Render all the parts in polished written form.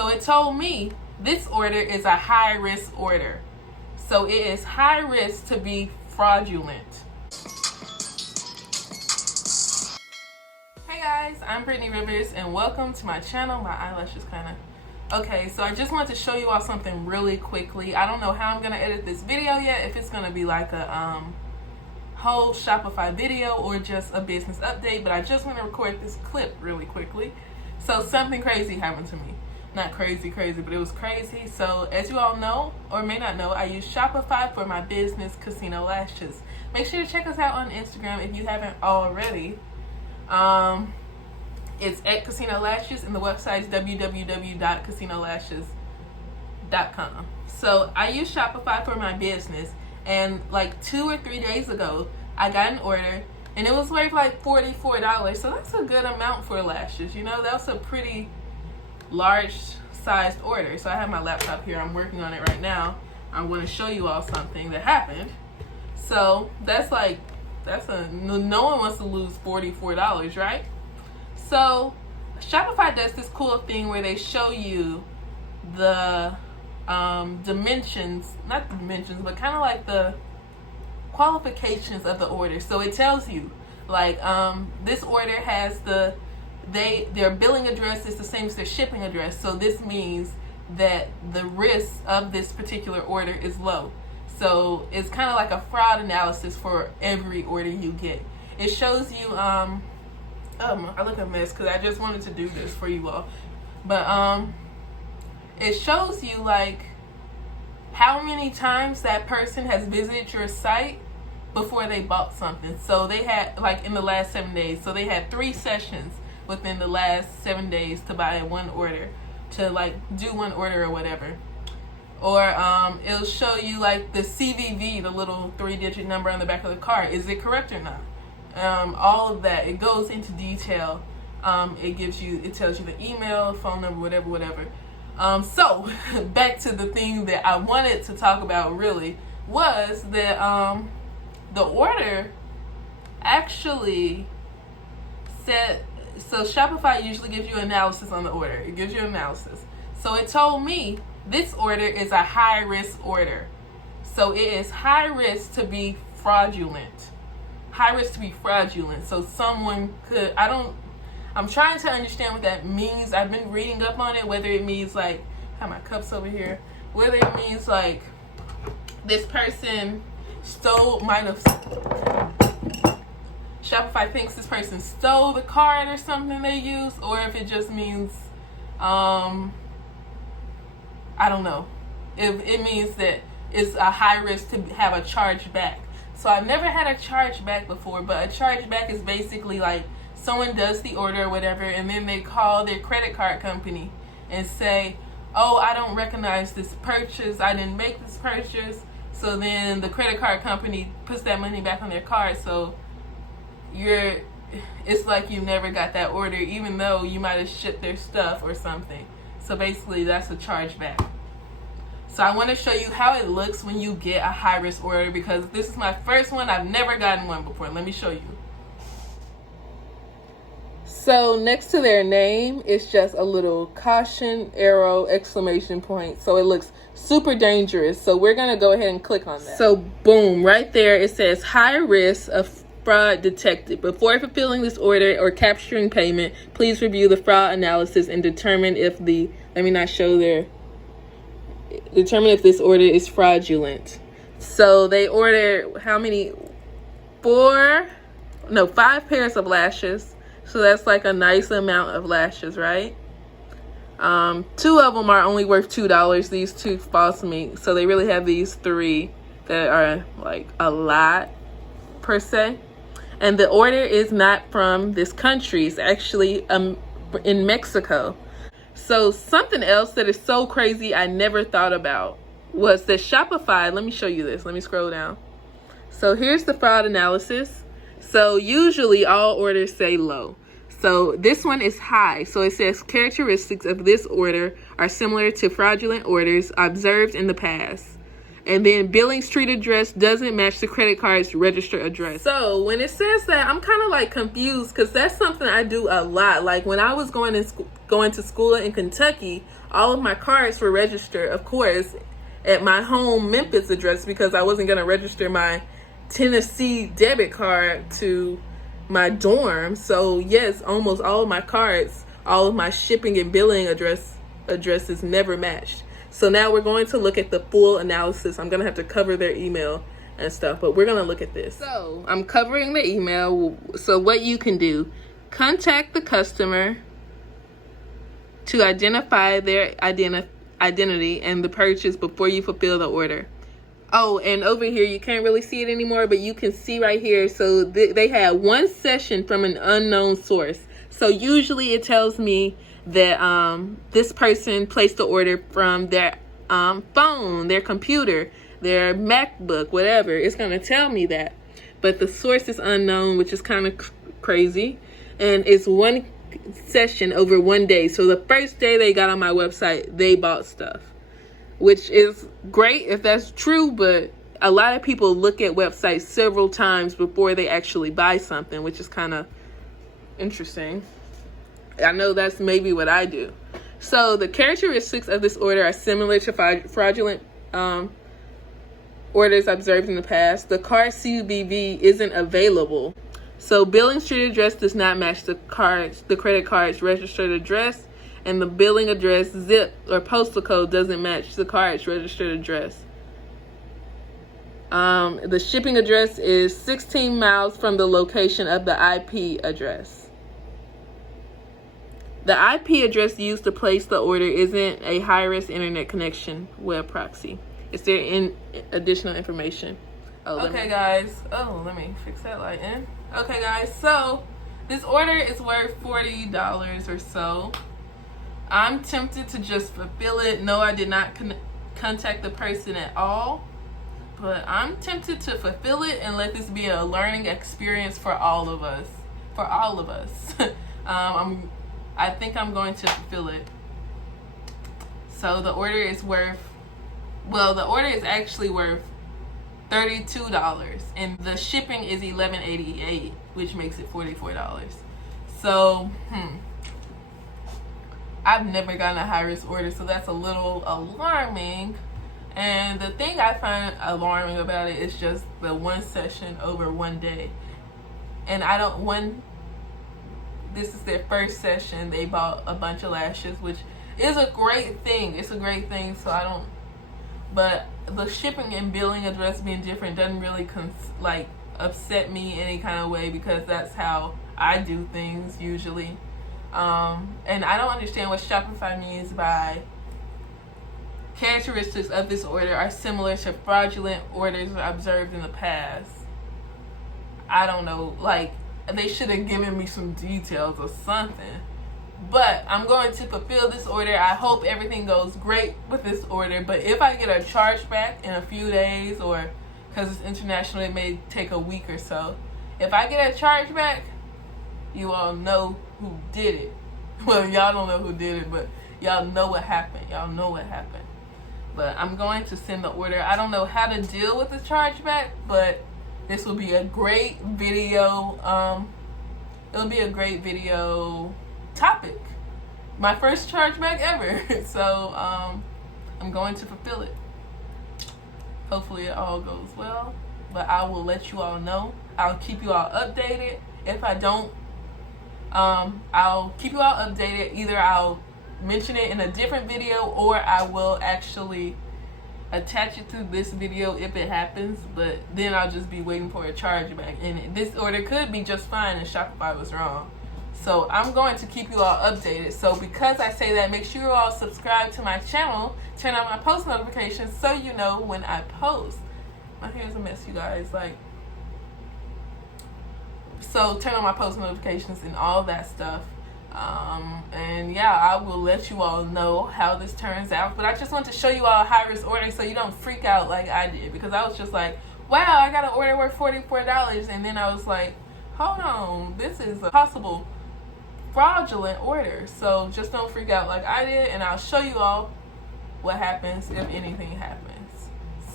So it told me this order is a high risk order. So it is high risk to be fraudulent. Hey guys, I'm Brittany Rivers and welcome to my channel. My eyelashes okay, so I just wanted to show you all something really quickly. I don't know how I'm gonna edit this video yet, if it's gonna be like a whole Shopify video or just a business update, but I just want to record this clip really quickly. So something crazy happened to me. Not crazy, but it was crazy. So as you all know, or may not know, I use Shopify for my business, Casino Lashes. Make sure to check us out on Instagram if you haven't already. It's at Casino Lashes and the website is www.casinolashes.com. So I use Shopify for my business, and like 2 or 3 days ago, I got an order and it was worth like $44. So that's a good amount for lashes. You know, that's a pretty large sized order. So I have my laptop here. I'm working on it right now. I want to show you all something that happened. So no one wants to lose $44, right? So Shopify does this cool thing where they show you the dimensions, not the dimensions, but kind of like the qualifications of the order. So it tells you like this order has their billing address is the same as their shipping address. So this means that the risk of this particular order is low. So it's kind of like a fraud analysis for every order you get. It shows you I look a mess because I just wanted to do this for you all, but it shows you like how many times that person has visited your site before they bought something. So they had like in the last 7 days. So they had 3 sessions within the last 7 days to buy one order, to like do one order or whatever. Or it'll show you like the CVV, the little 3-digit number on the back of the card. Is it correct or not? All of that. It goes into detail. It tells you the email, phone number, whatever. So back to the thing that I wanted to talk about really was that the order actually said, so Shopify usually gives you analysis on the order. It gives you analysis. So it told me this order is a high risk order. So it is high risk to be fraudulent. High risk to be fraudulent. So someone could, I'm trying to understand what that means. I've been reading up on it, whether it means like, I have my cups over here, whether it means like this person Shopify thinks this person stole the card or something they used, or if it just means, I don't know. If it means that it's a high risk to have a chargeback. So I've never had a chargeback before, but a chargeback is basically like someone does the order or whatever, and then they call their credit card company and say, oh, I don't recognize this purchase. I didn't make this purchase. So then the credit card company puts that money back on their card. So it's like you never got that order, even though you might have shipped their stuff or something. So basically that's a chargeback. So I want to show you how it looks when you get a high risk order, because this is my first one. I've never gotten one before. Let me show you. So next to their name is just a little caution arrow exclamation point. So it looks super dangerous. So we're going to go ahead and click on that. So boom, right there it says high risk of fraud detected. Before fulfilling this order or capturing payment, please review the fraud analysis and determine if determine if this order is fraudulent. So they ordered how many? 5 pairs of lashes. So that's like a nice amount of lashes, right? 2 of them are only worth $2. These 2 false meat. So they really have these 3 that are like a lot per se. And the order is not from this country. It's actually in Mexico. So something else that is so crazy I never thought about was that Shopify, let me show you this. Let me scroll down. So here's the fraud analysis. So usually all orders say low. So this one is high. So it says characteristics of this order are similar to fraudulent orders observed in the past. And then billing street address doesn't match the credit card's registered address. So when it says that, I'm kind of like confused because that's something I do a lot. Like when I was going to school in Kentucky, all of my cards were registered, of course, at my home Memphis address because I wasn't going to register my Tennessee debit card to my dorm. So yes, almost all of my cards, all of my shipping and billing addresses never matched. So now we're going to look at the full analysis. I'm going to have to cover their email and stuff, but we're going to look at this. So I'm covering the email. So what you can do, contact the customer to identify their identity and the purchase before you fulfill the order. Oh, and over here, you can't really see it anymore, but you can see right here. So they had one session from an unknown source. So usually it tells me that this person placed the order from their phone, their computer, their MacBook, whatever. It's going to tell me that. But the source is unknown, which is kind of crazy. And it's one session over one day. So the first day they got on my website, they bought stuff, which is great if that's true. But a lot of people look at websites several times before they actually buy something, which is kind of interesting. I know that's maybe what I do. So the characteristics of this order are similar to fraudulent orders observed in the past. The card CVV isn't available. So billing street address does not match the credit card's registered address, and the billing address, zip, or postal code doesn't match the card's registered address. The shipping address is 16 miles from the location of the IP address. The IP address used to place the order isn't a high-risk internet connection web proxy. Is there additional information? Okay, guys. Oh, let me fix that light in. Okay, guys. So this order is worth $40 or so. I'm tempted to just fulfill it. No, I did not contact the person at all. But I'm tempted to fulfill it and let this be a learning experience for all of us. For all of us. I think I'm going to fulfill it. So the order is actually worth $32, and the shipping is $11.88, which makes it $44. So, I've never gotten a high-risk order, so that's a little alarming. And the thing I find alarming about it is just the one session over one day. And this is their first session. They bought a bunch of lashes, which is a great thing. It's a great thing. But the shipping and billing address being different doesn't really upset me any kind of way, because that's how I do things usually. And I don't understand what Shopify means by characteristics of this order are similar to fraudulent orders observed in the past. I don't know, they should have given me some details or something. But I'm going to fulfill this order. I hope everything goes great with this order. But if I get a chargeback in a few days, or because it's international, it may take a week or so. If I get a chargeback, you all know who did it. Well, y'all don't know who did it, but y'all know what happened. Y'all know what happened. But I'm going to send the order. I don't know how to deal with the chargeback, but this will be a great video. It'll be a great video topic. My first chargeback ever. So I'm going to fulfill it. Hopefully it all goes well. But I will let you all know. I'll keep you all updated. If I don't, I'll keep you all updated. Either I'll mention it in a different video, or I will actually attach it to this video if it happens. But then I'll just be waiting for a chargeback, and this order could be just fine and Shopify was wrong. So I'm going to keep you all updated. So because I say that, make sure you all subscribe to my channel, turn on my post notifications so you know when I post. My hair's a mess, you guys. So turn on my post notifications and all that stuff. And yeah, I will let you all know how this turns out. But I just want to show you all a high-risk order so you don't freak out like I did. Because I was just like, wow, I got an order worth $44. And then I was like, hold on, this is a possible fraudulent order. So just don't freak out like I did. And I'll show you all what happens if anything happens.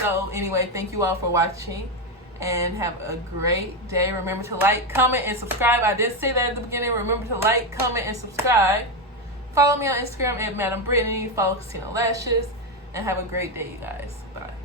So anyway, thank you all for watching, and have a great day. Remember to like, comment, and subscribe. I did say that at the beginning. Remember to like, comment, and subscribe. Follow me on Instagram at Madam Brittany. Follow Christina Lashes. And have a great day, you guys. Bye.